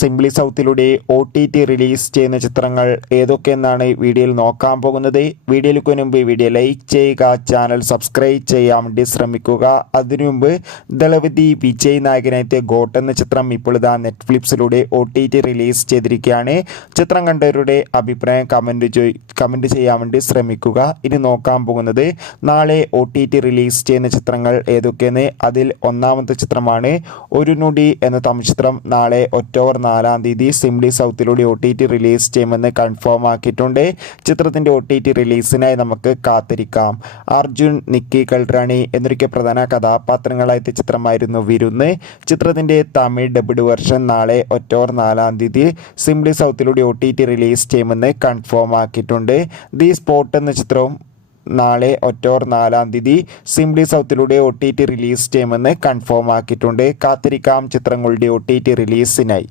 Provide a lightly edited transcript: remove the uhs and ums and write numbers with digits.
Simply സൗത്തിലൂടെ OTT release ചെയ്യുന്ന ചിത്രങ്ങൾ ഏതൊക്കെയെന്നാണ് വീഡിയോയിൽ നോക്കാൻ പോകുന്നത്. വീഡിയോയിലേക്ക് മുൻപ് വീഡിയോ ലൈക്ക് ചെയ്യുക, ചാനൽ സബ്സ്ക്രൈബ് ചെയ്യാൻ വേണ്ടി ശ്രമിക്കുക. അതിനു മുമ്പ് ദളപതി വിജയ് നായകനായ ഗോട്ട് എന്ന ചിത്രം ഇപ്പോൾ ഇതാ നെറ്റ്ഫ്ലിക്സിലൂടെ OTT റിലീസ് ചെയ്തിരിക്കുകയാണ്. ചിത്രം കണ്ടവരുടെ അഭിപ്രായം കമൻറ്റ് ചെയ്യാൻ വേണ്ടി ശ്രമിക്കുക. ഇനി നോക്കാൻ പോകുന്നത് നാളെ OTT റിലീസ് ചെയ്യുന്ന ചിത്രങ്ങൾ ഏതൊക്കെയെന്ന്. അതിൽ ഒന്നാമത്തെ ചിത്രമാണ് ഒരു നുടി എന്ന തമിഴ് ചിത്രം. നാളെ ഒക്ടോബർ 4-ാം തീയതി സിംപ്ലി സൗത്തിലൂടെ OTT റിലീസ് ചെയ്യുമെന്ന് കൺഫേം ആക്കിയിട്ടുണ്ട്. ചിത്രത്തിൻ്റെ OTT റിലീസിനായി നമുക്ക് കാത്തിരിക്കാം. അർജുൻ, നിക്കി കൽറാണി എന്നൊക്കെ പ്രധാന കഥാപാത്രങ്ങളായ ചിത്രമായിരുന്നു വിരുന്ന്. ചിത്രത്തിൻ്റെ തമിഴ് ഡബ്ഡ് വെർഷൻ നാളെ ഒക്ടോബർ 4-ാം തീയതി സിംപ്ലി സൗത്തിലൂടെ OTT റിലീസ് ചെയ്യുമെന്ന് കൺഫേം ആക്കിയിട്ടുണ്ട്. ദി സ്പോട്ട് എന്ന ചിത്രവും നാളെ ഒക്ടോബർ 4-ാം തീയതി സിംപ്ലി സൗത്തിലൂടെ OTT റിലീസ് ചെയ്യുമെന്ന് കൺഫേം ആക്കിയിട്ടുണ്ട്. കാത്തിരിക്കാം ചിത്രങ്ങളുടെ OTT റിലീസിനായി.